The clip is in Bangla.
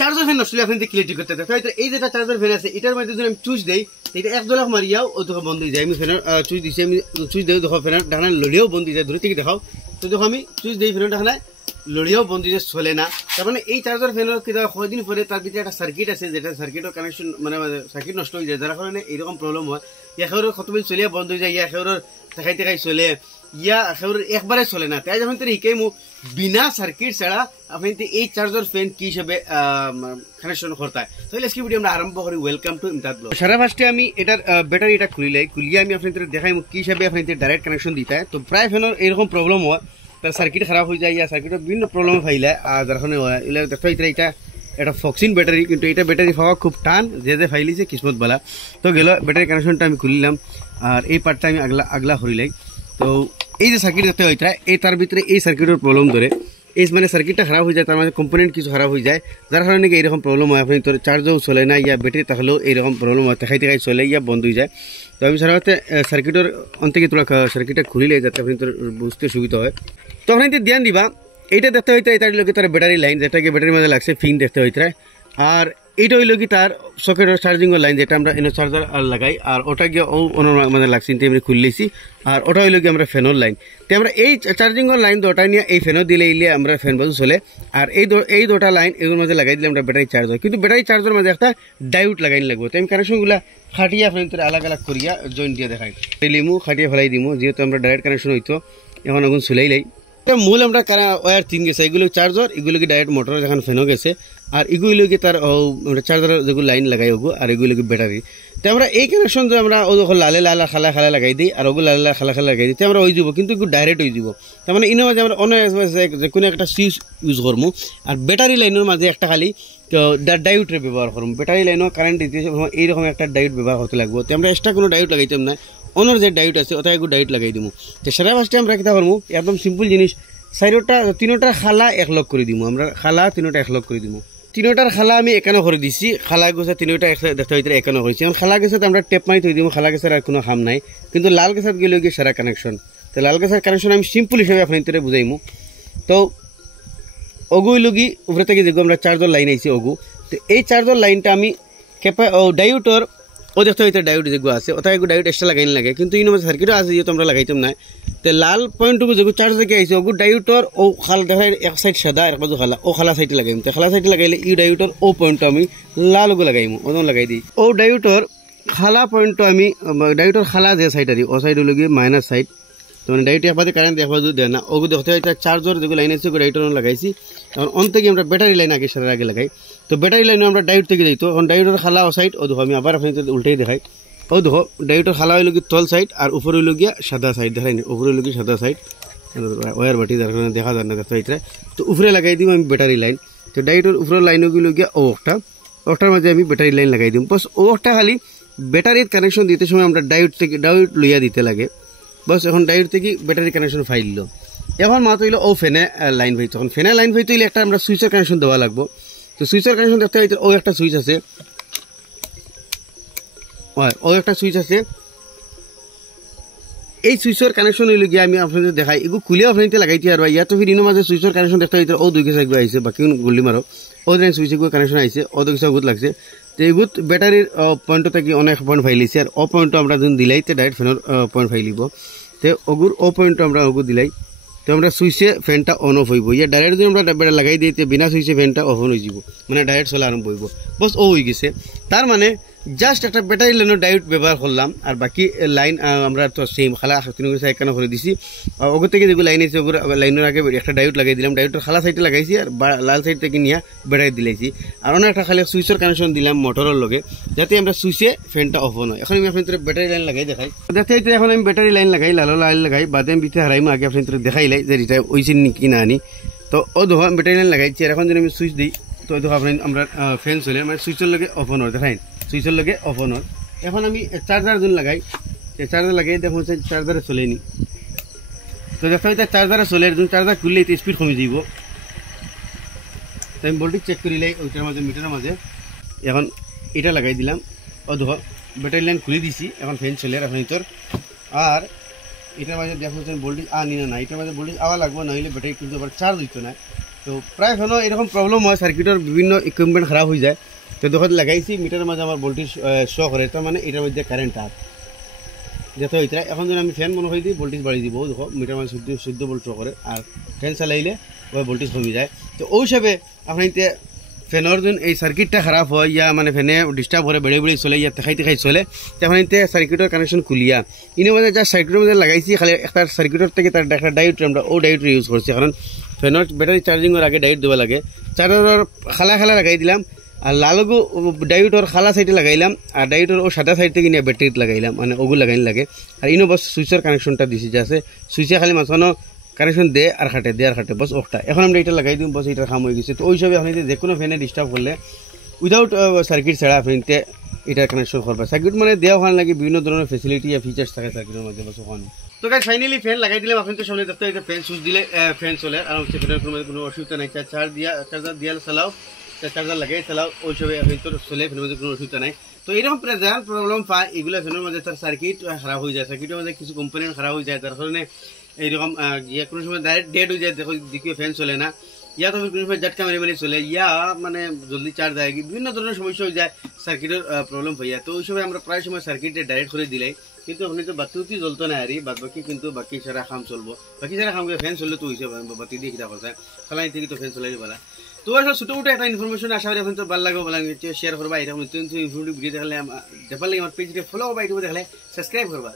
চার্জার ফ্যান নষ্ট হলে আপনি ক্লিয়ার করতে হয়তো এই যেটা চার্জার ফ্যান আছে এটার মধ্যে যদি আমি চুইচ দেই এটা এক জলক মারিয়াও ও দেখো বন্ধ হয়ে যায় আমি ফ্যানের চুইচ দিছি আমি চুইচ দেই দেখো ফ্যানের ঢাকনা লড়িয়েও বন্ধ হয়ে যায় দূরে থেকে দেখাও তো দেখো আমি চুইচ দেই ফ্যানের ঢাকনা লড়িয়েও বন্ধ হয়ে চলে না তার মানে এই চার্জার ফ্যানের কয়েকদিন পরে তার ভিতরে একটা সার্কিট আছে যেটা সার্কিটের কানেকশন মানে সার্কিট নষ্ট হয়ে যায় যার কারণে এইরকম প্রবলেম হয় একেবারে কতদিন চলিয়া বন্ধ হয়ে যায় একেবারে দেখাই দেখাই চলে ইয়া একেবারে একবারে চলে না তাই যখন শিকাই মো বিনা সার্কিট ছাড়া আপনি এই চার্জার ফ্যান কি হিসেবে কানেকশন করতে হয় তাহলে আজকে ভিডিও আমরা আরম্ভ করি ওয়েলকাম টু ইমদাদ ব্লগ সারা ফার্স্টে আমি এটার ব্যাটারি এটা খুলিয়ে আমি আপনাদের দেখাই কি হিসাবে আপনাদের ডাইরেক্ট কানেকশন দিতে হয় তো প্রায় ফ্যানের এরকম প্রবলেম হয় তার সার্কিট খারাপ হয়ে যায় ইয়া সার্কিটের বিভিন্ন প্রবলেম ফাইলে আর যার কারণে এগুলো দেখো এটা এটা ফক্সিন ব্যাটারি কিন্তু এটা ব্যাটারি পাওয়া খুব টান যে ফাইলিছে কিসমত বলা তো গেল ব্যাটারি কানেকশনটা আমি খুলিলাম আর এই পার্টটা আমি আগলা হরিলাই তো এই যে সার্কিট দেখতে হইতা এই তার ভিতরে এই সার্কিটের প্রবলেম ধরে এই মানে সার্কিটটা খারাপ হয়ে যায় তার মানে কম্পোনেন্ট কিছু খারাপ হয়ে যায় যার কারণে এইরকম প্রবলেম হয় আপনি তোর চার্জও চলে না ইয়া ব্যাটারি থাকলেও এইরকম প্রবলেম হয় দেখাই দেখাই চলে ইয়া বন্ধ হয়ে যায় তো আমি সাধারণত সার্কিটের অন্তকে তোলা সার্কিটটা খুলিলে যাতে আপনি তোর বুঝতে সুবিধা হয় তো আপনি ধ্যান দিবা এইটা দেখতে হইতে এটার লোকে তার ব্যাটারি লাইন যেটাকে ব্যাটারির মধ্যে লাগছে ফিন দেখতে হইতে আর এইটা হইল কি তার সকেটের চার্জিংয়ের লাইন যেটা আমরা এনে চার্জার লাগাই আর ওটা গিয়ে মানে লাগছে আমি খুললেছি আর ওটা হইল কি আমরা ফ্যানের লাইন তো আমরা এই চার্জিংয়ের লাইন দুটা নিয়ে এই ফ্যানও দিলে আমরা ফ্যান বাজু চলে আর এই দুটা লাইন এগুলোর মধ্যে লাগাই দিলে আমরা ব্যাটারি চার্জ হয় কিন্তু ব্যাটারি চার্জের মধ্যে একটা ডায়োড লাগাই লাগবে তো আমি কানেকশনগুলো খাটিয়ে আপনাদের আলাদা আলাদা করিয়া জয়েন্ট দিয়ে দেখাই লিমু খাটিয়ে ফেলাই দিমু যেহেতু আমরা ডাইরেক্ট কানেকশন হইতো এখন আগুন চুলাইলাই মূল আমরা ওয়ার তিন গেছে এগুলো চার্জার এগুলো কি ডাইরেক্ট মোটর যখন ফ্যানও গেছে আর এগুলো কি তার চার্জার যেগুলো লাইন লাগাই ওগু আর এগুলো কি ব্যাটারি তো আমরা এই কানেকশন যে আমরা ও লালে লালা খালা খালা লাগাই দিই আর ওগুলো লালে খালা খালা লাগাই দিই তো আমরা ওই দিব কিন্তু ডাইরেক্ট ওই দিব তার মানে ইনো মাঝে আমরা অনেক যে কোনো একটা সুইচ ইউজ করবো আর ব্যাটারি লাইনের মাঝে একটা খালি ডায়োডের ব্যবহার করবো ব্যাটারি লাইনও কারেন্ট দিতে এইরকম একটা ডায়োড ব্যবহার করতে লাগবো তো আমরা এক্সট্রা কোনো ডায়োড লাগাইতাম না অন্য যে ডায়োড আছে ওটা একটু ডায়োড লাগাই দিব তো সেটা ফার্স্টে আমরা কিতা করবো একদম সিম্পল জিনিস তিনোটা খালা এক লগ করে দিব আমরা খালা তিনোটা এক লগ করে দিব তিনোটার খালা আমি একানো করে দিছি খালা গেছে তিনোটা দেখতে হইতে একানো হয়েছে খালা গেছে আমরা টেপ মারি থই দিব খালা গেছের আর কোনো হাম নাই কিন্তু লাল গেছাত গেলে গিয়ে সারা কানেকশন তো লাল গেছের কানেকশন আমি সিম্পল হিসাবে আপনাদের বুঝাইমু তো ওগু লগি উপরে থেকে যেগুলো আমরা চার্জার লাইন আইছি ওগু তো এই চার্জার লাইনটা আমি ডায়োডর ও দেখতে হইতে ডায়োড যেগুলো আছে ওটা একটু ডায়োড এক্সট্রা লাগাইন লাগে কিন্তু ইনো সার্কিটও আছে যেহেতু আমরা লাগাইতাম না তো লাল পয়েন্টটুকু যেগুলো চার্জ থেকে আইছে ওগু ডায়োডর ও খাল দেখা এক সাইড সাদা এক বাজু খালা ও খালা সাইডে লাগাইম তো খালা সাইডে লাগাইলে ই ডায়োডর ও পয়েন্টটা আমি লাল ওগু লাগাইমু ওজন লাগাই দিই ও ডায়োডর খালা পয়েন্টটা আমি ডায়োডর খালা যে সাইড আরি ও সাইড হলো গিয়ে মাইনাস সাইড তো মানে ডায়োড একবারে কারেন্ট এক বাজু দেয় না ওগু দেখতে হইতে চার্জার যেগুলো লাইন আছে ডায়োডর লাগাইছি তখন অন থেকে আমরা ব্যাটারি লাইন আগে সারা আগে লাগাই তো ব্যাটারি লাইনে আমরা ডায়োড থেকে দিই তো এখন ডায়োডর খালা ও সাইড ও দেখো আমি আবার আপনাদের উল্টাই দেখাই ও দেখো ডায়োডর খালা হইল কি তল সাইড আর উপরে হইল গিয়া সাদা সাইড দেখাই না উপরে হইল কি সাদা সাইড ওয়ার বাটি যার কারণে দেখা যায় না দেখতে হইতে তো উপরে লাগাই দিব আমি ব্যাটারি লাইন তো ডায়োডর উপরের লাইনও গেল গিয়া ওটার মাঝে আমি ব্যাটারি লাইন লাগাই দিব বাস ওটা খালি ব্যাটারির কানেকশন দিতে সময় আমরা ডায়োড লইয়া দিতে লাগে বাস এখন ডায়োড থেকে ব্যাটারি কানেকশন ফাইল এখন মাত্র হইলো ও ফ্যানে লাইন ভাই তখন ফ্যানে লাইন ভাই তৈলে একটা আমরা সুইচের কানেকশন দেওয়া লাগবো তো সুইচের কানেকশন দেখতে হইতে ও একটা সুইচ আছে একটা সুইচ আছে এই সুইচের কানেকশন হইলে গিয়ে আমি আপনাদের দেখাই এগুলো খুলে আপনাদের লাগাইতে আর ইয়া তো ফির মাঝে সুইচের কানেকশন দেখতে হইতে ও দুই গেছে আইছে বাকি গুলি মারো ও দিন সুইচ এগুলো কানেকশন আইছে ও দুই গুত লাগছে তো এগুত ব্যাটারির পয়েন্ট থেকে অনেক পয়েন্ট ফাইলিছে আর ও পয়েন্ট আমরা যখন দিলাই তো ডাইরেক্ট ফ্যানের পয়েন্ট ফাইলিব তো ওগুর ও পয়েন্ট আমরা ওগু দিলাই তো আমরা সুইচে ফ্যানটা অন অফ হইব ইয়া ডাইরেক্ট যদি আমরা ব্যাটারি লাগাই দিই বিনা সুইচে ফ্যানটা অফ হয়ে যাব মানে ডাইরেক্ট চলা আরম্ভ হইব বস ও হয়ে গেছে তার মানে জাস্ট একটা ব্যাটারি লাইনের ডায়োড ব্যবহার করলাম আর বাকি লাইন আমরা তো সেম খালা এখানে করে দিছি ওগো থেকে যেগুলো লাইন আছে ওগুলো লাইনের আগে একটা ডায়োড লাগাই দিলাম ডায়োডের খালা সাইডে লাগাইছি আর লাল সাইড থেকে নিয়ে ব্যাটারি দিলাইছি আর অনেক একটা খালি সুইচের কানেকশন দিলাম মোটরের লগে যাতে আমরা সুইচে ফ্যানটা অফ হয় এখন আমি আপনাদের ব্যাটারি লাইন লাগাই দেখাই দেখতে এখন আমি ব্যাটারি লাইন লাগাই লাল লাইন লাগাই বাদে আমি ভিতরে হারাইমু আগে আপনাদের দেখাইলাই যে এটা ওইসিন কি না আনি তো ও দেখো ব্যাটারি লাইন লাগাইছি আর এখন যদি আমি সুইচ দিই তো দেখো আপনার আমরা ফ্যান চলে মানে সুইচের লগে অফ হয় দেখাই সুইচের লগে অফ অন এখন আমি চার্জার যোন লাগাই চার্জার লাগাই দেখুন চার্জারে চলেনি তো দেখা হইতে চার্জারে চলে চার্জার খুললে স্পিড কমে যাব তো আমি ভোল্টেজ চেক করিলাই ওইটার মাঝে মিটারের মাঝে এখন এটা লাগাই দিলাম ও দেখো ব্যাটারি লাইন খুলে দিছি এখন ফ্যান চলে আপনার আর এটার মাঝে দেখুন ভোল্টেজ আনি না এটার মাঝে ভোল্টেজ আওয়া লাগবে নইলে ব্যাটারি কিন্তু আবার চার্জ হইতো না তো প্রায় ফ্যানও এরকম প্রবলেম হয়, সার্কিটের বিভিন্ন ইকুইপমেন্ট খারাপ হয়ে যায়। তো দেখো লাগাইছি মিটারের মাঝে আমার ভোল্টেজ শো করে, তার মানে এটার মধ্যে কারেন্ট আর যেতে হইতে এখন যদি আমি ফ্যান মনে করে দিই ভোল্টেজ বাড়িয়ে দিব, দেখো মিটার মাঝে 14 ভোল্ট শো করে, আর ফ্যান চালাইলে ওই ভোল্টেজ কমে যায়। তো ওই হিসাবে আপনি ফ্যানের দিন এই সার্কিটটা খারাপ হয় ইয়া মানে ফ্যানে ডিস্টার্ব করে বেড়ে বেড়ে চলে ইয়া দেখাই দেখাই চলে, তখন সার্কিটের কানেকশন খুলিয়া ইনের মধ্যে যা সার্কিটের মধ্যে লাগাইছি খালি একটা সার্কিটের থেকে তার একটা ডায়োড আমরা ও ডায়োড ইউজ করছি, কারণ ফ্যানের ব্যাটারি চার্জিংয়ের আগে ডায়োড দেওয়া লাগে। চার্জারের খালা খালা লাগাই দিলাম, আর লালগু ডায়োডর খালা সাইডে লাগাইলাম, আর ডায়োডর ও সাদা সাইড থেকে নিয়ে ব্যাটারিতে লাগাইলাম, মানে ওগুলো লাগাইন লাগে। আর ইনো বস সুইচের কানেকশনটা দিছি যে আছে, সুইচে খালি মাঝখানো কানেকশন দে আর খাটে বস ওটা। এখন আমরা এটা লাগাই দিই, বস এটার কাম হয়ে গেছে। তো ওই হিসাবে আপনি যে কোনো ফ্যানে ডিস্টার্ব করলে উইদাউট সার্কিট ছাড়া আপনি এটার কানেকশন করবেন। সার্কিট মানে দেওয়া ওখানে লাগে বিভিন্ন ধরনের ফেসিলিটি আর ফিচার্স থাকে সার্কিটের মধ্যে, বস ওখানে। তো গাইস ফাইনালি ফ্যান লাগাই দিলাম, আপনি তো সামনে দেখতে একটা ফ্যান সুইচ দিলে ফ্যান চলে, আর ফ্যানের কোনো অসুবিধা নাই। চার্জার দিয়ে চালাও, চার্জার লাগাই চালাও, ওই হিসাবে আপনি তো চলে, ফ্যানের মধ্যে কোনো অসুবিধা নাই। তো এরকম জেনারেল প্রবলেম পায় এগুলো ফ্যানের মধ্যে, তার সার্কিট খারাপ হয়ে যায়, সার্কিটের মধ্যে কিছু কম্পোনেন্ট খারাপ হয়ে যায়, তার কারণে এইরকম ইয়া কোনো সময় ডাইরেক্ট ডেড হয়ে যায়, দেখো দ্বিতীয় ফ্যান চলে না, ইয়া তো কোনো সময় ঝটকা মেরে মেরে চলে, ইয়া মানে জলদি চার্জ দেয়, বিভিন্ন ধরনের সমস্যা হয়ে যায়, সার্কিটের প্রবলেম হয়ে যায়। তো ওই সময় আমরা প্রায় সময় সার্কিটে ডাইরেক্ট করে দিলাই, কিন্তু আপনি তো বাতি উতি জ্বলতো না আর বাদ বাকি, কিন্তু বাকি সারা কাম চলবো, বাকি সারা কাম করে ফ্যান চললে তো হয়েছে বাতি দিয়ে কিনা কথা ফেলাই থেকে তো ফ্যান চলাই বলা। তো আসলে ছোটো মোটো একটা ইনফরমেশন আশা করি এখন তো ভালো লাগবে, ভালো শেয়ার করবা, এরকম নতুন ভিডিও দেখলে দেখার লাগে আমার পেজটা ফলো করবা, ইউটিউবে দেখলে সাবস্ক্রাইব করবা।